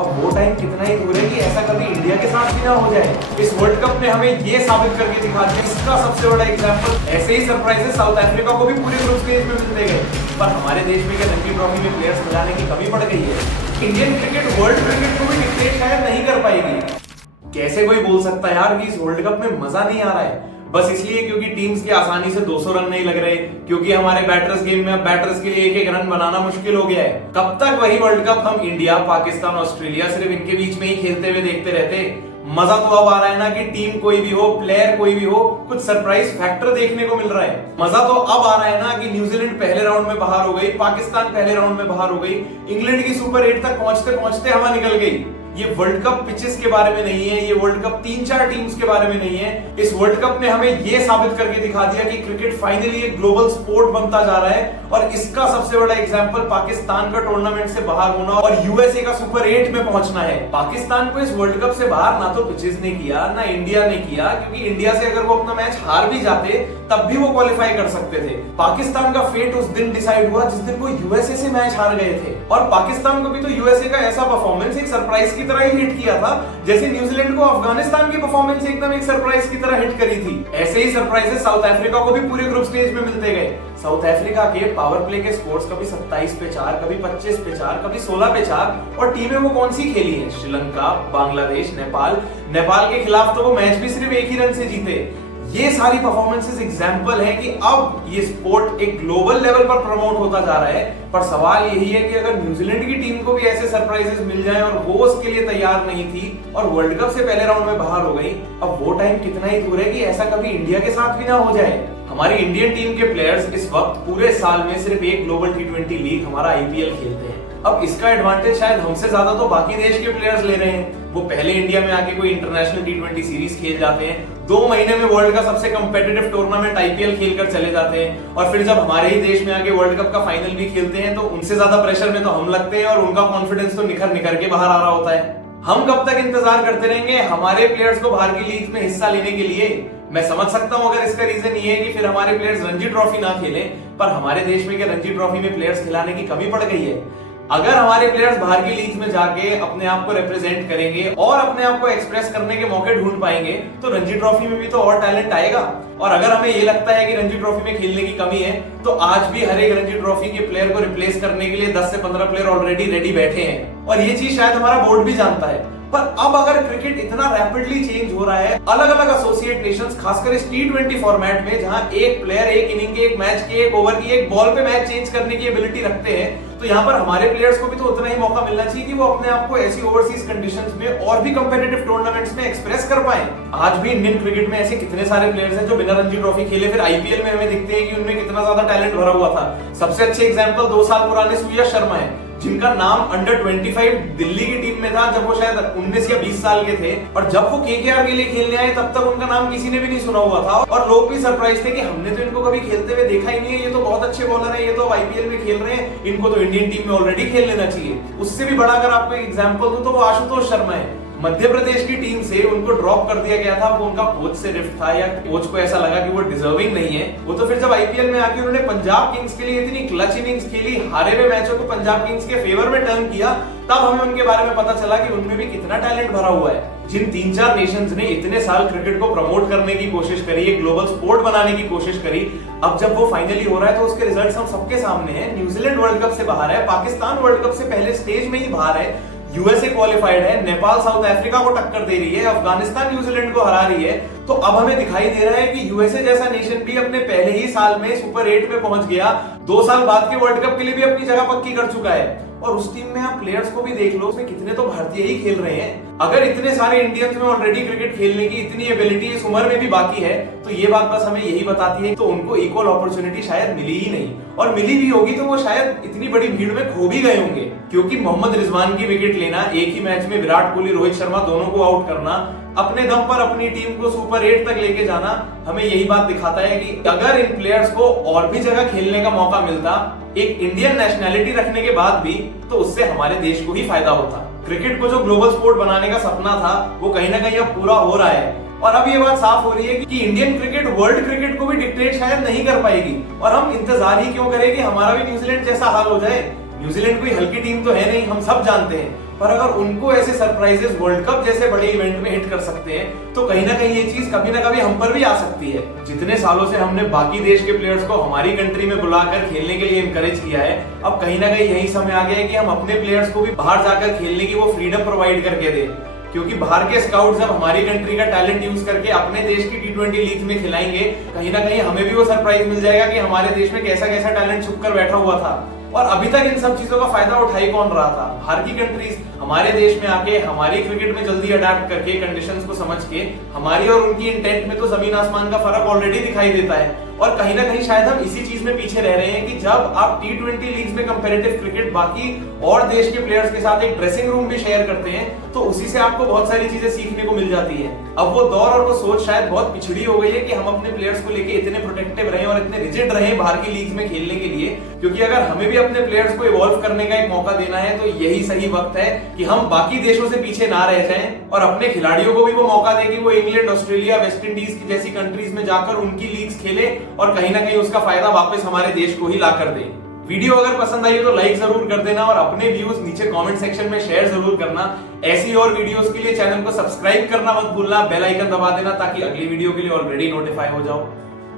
अब वो टाइम कितना ही दूर है कि ऐसा कभी इंडिया के साथ भी ना हो जाए। इस वर्ल्ड कप ने हमें ये साबित करके दिखा दिया। इसका सबसे बड़ा एग्जांपल ऐसे ही सरप्राइजेस साउथ अफ्रीका को भी पूरे ग्रुप स्टेज में मिलते गए, पर हमारे देश में क्या रणजी ट्रॉफी में प्लेयर्स मिलाने की कमी पड़ गई है? इंडियन क्रिकेट वर्ल्ड क्रिकेट को भी डिक्टेट शायद नहीं कर पाएगी। कैसे कोई बोल सकता है यार कि इस वर्ल्ड कप में मजा नहीं आ रहा है? बस इसलिए क्योंकि टीम्स के आसानी से 200 रन नहीं लग रहे, क्योंकि हमारे बैटर्स गेम में अब बैटर्स के लिए एक एक रन बनाना मुश्किल हो गया है। कब तक वही वर्ल्ड कप हम इंडिया, पाकिस्तान, ऑस्ट्रेलिया सिर्फ इनके बीच में ही खेलते हुए देखते रहते? मजा तो अब आ रहा है ना कि टीम कोई भी हो, प्लेयर कोई भी हो, कुछ सरप्राइज फैक्टर देखने को मिल रहा है। मजा तो अब आ रहा है ना कि न्यूजीलैंड पहले राउंड में बाहर हो गई, पाकिस्तान पहले राउंड में बाहर हो गई, इंग्लैंड की सुपर 8 तक पहुंचते पहुंचते हवा निकल गई। ये वर्ल्ड कप पिचेस के बारे में नहीं है, ये वर्ल्ड कप 3-4 टीम्स के बारे में नहीं है। इस वर्ल्ड कप ने हमें ये साबित करके दिखा दिया कि क्रिकेट फाइनली एक ग्लोबल स्पोर्ट बनता जा रहा है, और इसका सबसे बड़ा एग्जांपल पाकिस्तान का टूर्नामेंट से बाहर होना और यूएसए का सुपर 8 में पहुंचना है। पाकिस्तान को इस वर्ल्ड कप से बाहर ना तो पिचेस ने किया, ना इंडिया ने किया, क्योंकि इंडिया से अगर वो अपना मैच हार भी जाते तब भी वो क्वालिफाई कर सकते थे। पाकिस्तान का फेट उस दिन डिसाइड हुआ जिस दिन वो यूएसए से मैच हार गए थे, और पाकिस्तान को भी तो यूएसए का ऐसा परफॉर्मेंस एक सरप्राइज की तरह ही हिट किया था जैसे न्यूजीलैंड को अफगानिस्तान की परफॉर्मेंस एकदम एक सरप्राइज की तरह हिट करी थी। ऐसे ही सरप्राइजेस साउथ अफ्रीका को भी पूरे ग्रुप स्टेज में मिलते गए। साउथ अफ्रीका के पावर प्ले के स्कोर्स कभी 27 पे 4, कभी 25 पे 4, कभी 16 पे 4, और टीमें वो कौन सी खेली है? श्रीलंका, बांग्लादेश, नेपाल के खिलाफ तो वो मैच भी सिर्फ एक ही रन से जीते। ये सारी परफॉर्मेंसेस एग्जांपल है कि अब ये स्पोर्ट एक ग्लोबल लेवल पर प्रमोट होता जा रहा है। पर सवाल यही है कि अगर न्यूजीलैंड की टीम को भी ऐसे सरप्राइजेस मिल जाएं और वो उसके लिए तैयार नहीं थी और वर्ल्ड कप से पहले राउंड में बाहर हो गई, अब वो टाइम कितना ही दूर है कि ऐसा कभी इंडिया के साथ भी ना हो जाए। हमारी इंडियन टीम के प्लेयर्स इस वक्त पूरे साल में सिर्फ एक ग्लोबल T20 लीग हमारा IPL खेलते हैं। अब इसका एडवांटेज शायद हमसे ज्यादा तो बाकी देश के प्लेयर्स ले रहे हैं। वो पहले इंडिया में आके कोई इंटरनेशनल T20 सीरीज खेल जाते हैं, 2 महीने में वर्ल्ड का सबसे कंपेटिटिव टूर्नामेंट IPL खेलकर चले जाते हैं, और फिर जब हमारे ही देश में आके वर्ल्ड कप का फाइनल भी खेलते हैं तो उनसे ज्यादा प्रेशर में तो हम लगते हैं, और उनका कॉन्फिडेंस तो निखर के बाहर आ रहा होता है। हम कब तक इंतजार करते रहेंगे हमारे प्लेयर्स को बाहर की लीग में हिस्सा लेने के लिए? मैं समझ सकता हूं अगर इसका रीजन ये है कि फिर हमारे प्लेयर्स रणजी ट्रॉफी ना खेलें, पर हमारे देश में क्या रणजी ट्रॉफी में प्लेयर्स खिलाने की कमी पड़ गई है? अगर हमारे प्लेयर्स बाहर की लीग में जाके अपने आप को रिप्रेजेंट करेंगे और अपने आप को एक्सप्रेस करने के मौके ढूंढ पाएंगे तो रणजी ट्रॉफी में भी तो और टैलेंट आएगा। और अगर हमें ये लगता है कि रणजी ट्रॉफी में खेलने की कमी है, तो आज भी हर एक रणजी ट्रॉफी के प्लेयर को रिप्लेस करने के लिए 10 से 15 प्लेयर ऑलरेडी रेडी बैठे हैं, और ये चीज शायद हमारा बोर्ड भी जानता है। पर अब अगर क्रिकेट इतना रैपिडली चेंज हो रहा है, अलग अलग एसोसिएट नेशंस खासकर इस T20 फॉर्मेट में जहां एक प्लेयर एक इनिंग के, एक मैच के, एक ओवर की, एक बॉल पे मैच चेंज करने की एबिलिटी रखते हैं, तो यहाँ पर हमारे प्लेयर्स को भी तो उतना ही मौका मिलना चाहिए कि वो अपने आप को ऐसी ओवरसीज कंडीशंस में और भी कंपेटिटिव टूर्नामेंट्स में एक्सप्रेस कर पाएं। आज भी इंडियन क्रिकेट में ऐसे कितने सारे प्लेयर्स हैं जो बिना रणजी ट्रॉफी खेले फिर IPL में हमें दिखते हैं कि उनमें कितना ज्यादा टैलेंट भरा हुआ था। सबसे अच्छे एग्जांपल 2 साल पुराने सूर्या शर्मा है, जिनका नाम अंडर 25 दिल्ली की टीम में था जब वो शायद 19 या 20 साल के थे, और जब वो KKR के लिए खेलने आए तब तक उनका नाम किसी ने भी नहीं सुना हुआ था, और लोग भी सरप्राइज थे कि हमने तो इनको कभी खेलते हुए देखा ही नहीं है, ये तो बहुत अच्छे बॉलर है, ये तो IPL में खेल रहे हैं, इनको तो इंडियन टीम में ऑलरेडी खेल लेना चाहिए। उससे भी बड़ा अगर आपको एग्जाम्पल दूं तो वो आशुतोष शर्मा है। मध्य प्रदेश की टीम से उनको ड्रॉप कर दिया गया था, वो उनका कोच से रिफ्ट था या कोच को ऐसा लगा कि वो डिजर्विंग नहीं है। वो तो फिर जब IPL में आके उन्होंने पंजाब किंग्स के लिए इतनी क्लच इनिंग्स खेली, हारे हुए मैचों को पंजाब किंग्स के फेवर में टर्न किया, तब हमें उनके बारे में पता चला कि उनमें भी कितना टैलेंट भरा हुआ है। जिन 3-4 नेशंस ने इतने साल क्रिकेट को प्रमोट करने की कोशिश करी, एक ग्लोबल स्पोर्ट बनाने की कोशिश करी, अब जब वो फाइनली हो रहा है तो उसके रिजल्ट्स हम सबके सामने हैं। न्यूजीलैंड वर्ल्ड कप से बाहर है, पाकिस्तान वर्ल्ड कप से पहले स्टेज में ही बाहर है, यूएसए क्वालिफाइड है, नेपाल साउथ अफ्रीका को टक्कर दे रही है, अफगानिस्तान न्यूजीलैंड को हरा रही है। तो अब हमें दिखाई दे रहा है कि यूएसए जैसा नेशन भी अपने पहले ही साल में सुपर 8 में पहुंच गया, 2 साल बाद के वर्ल्ड कप के लिए भी अपनी जगह पक्की कर चुका है। और उस टीम में आप प्लेयर्स को भी देख लो, उसमें कितने तो भारतीय ही खेल रहे हैं। अगर इतने सारे इंडियंस में ऑलरेडी क्रिकेट खेलने की इतनी एबिलिटी इस उम्र में भी बाकी है, तो ये बात बस हमें यही बताती है तो उनको इक्वल अपॉर्चुनिटी शायद मिली ही नहीं, और मिली भी होगी तो वो शायद इतनी बड़ी भीड़ में खो भी गए होंगे। क्योंकि मोहम्मद रिजवान की विकेट लेना, एक ही मैच में विराट कोहली, रोहित शर्मा दोनों को आउट करना, अपने दम पर अपनी टीम को सुपर 8 तक लेके जाना, हमें यही बात दिखाता है कि अगर इन प्लेयर्स को और भी जगह खेलने का मौका मिलता, एक इंडियन नेशनैलिटी रखने के बाद भी, तो उससे हमारे देश को ही फायदा होता। क्रिकेट को जो ग्लोबल स्पोर्ट बनाने का सपना था वो कहीं ना कहीं अब पूरा हो रहा है, और अब ये बात साफ हो रही है कि इंडियन क्रिकेट वर्ल्ड क्रिकेट को भी डिक्टेट शायद नहीं कर पाएगी। और हम इंतजार ही क्यों करें कि हमारा भी न्यूजीलैंड जैसा हाल हो जाए? न्यूजीलैंड कोई हल्की टीम तो है नहीं, हम सब जानते हैं, पर अगर उनको ऐसे सरप्राइजेस वर्ल्ड कप जैसे बड़े इवेंट में हिट कर सकते हैं तो कहीं ना कहीं ये चीज कभी ना कभी हम पर भी आ सकती है। जितने सालों से हमने बाकी देश के प्लेयर्स को हमारी कंट्री में बुलाकर खेलने के लिए इनकरेज किया है, अब कहीं ना कहीं यही समय आ गया है कि हम अपने प्लेयर्स को भी बाहर जाकर खेलने की वो फ्रीडम प्रोवाइड करके दें। क्योंकि बाहर के स्काउट जब हमारी कंट्री का टैलेंट यूज करके अपने देश की T20 लीग में खिलाएंगे, कहीं ना कहीं हमें भी वो सरप्राइज मिल जाएगा कि हमारे देश में कैसा कैसा टैलेंट छुप कर बैठा हुआ था। और अभी तक इन सब चीजों का फायदा उठाई कौन रहा था? बाहर की कंट्रीज हमारे देश में आके हमारी क्रिकेट में जल्दी अडेप्ट करके कंडीशंस को समझ के हमारी और उनकी इंटेंट में तो जमीन आसमान का फर्क ऑलरेडी दिखाई देता है। और कहीं ना कहीं शायद हम इसी चीज में पीछे रह रहे हैं कि जब आप T20 लीग्स में कंपैरेटिव क्रिकेट बाकी और देश के प्लेयर्स के साथ एक ड्रेसिंग रूम भी शेयर करते हैं तो उसी से आपको बहुत सारी चीजें सीखने को मिल जाती है। अब वो दौर और वो सोच शायद बहुत पिछड़ी हो गई है कि हम अपने प्लेयर्स को लेके इतने प्रोटेक्टिव रहे और इतने रिजिड रहे बाहर की लीग्स में खेलने के लिए। क्योंकि अगर हमें भी अपने प्लेयर्स को इवॉल्व करने का एक मौका देना है तो यही सही वक्त है कि हम बाकी देशों से पीछे ना रह जाएं और अपने खिलाड़ियों को भी वो मौका दें कि वो इंग्लैंड, ऑस्ट्रेलिया, वेस्ट इंडीज की जैसी कंट्रीज में जाकर उनकी लीग्स खेले और कहीं ना कहीं उसका फायदा वापस हमारे देश को ही ला कर दे। वीडियो अगर पसंद आई हो तो लाइक जरूर कर देना और अपने व्यूज नीचे कमेंट सेक्शन में शेयर जरूर करना। ऐसी और वीडियोस के लिए चैनल को सब्सक्राइब करना मत भूलना, बेल आइकन दबा देना ताकि अगली वीडियो के लिए ऑलरेडी नोटिफाई हो जाओ।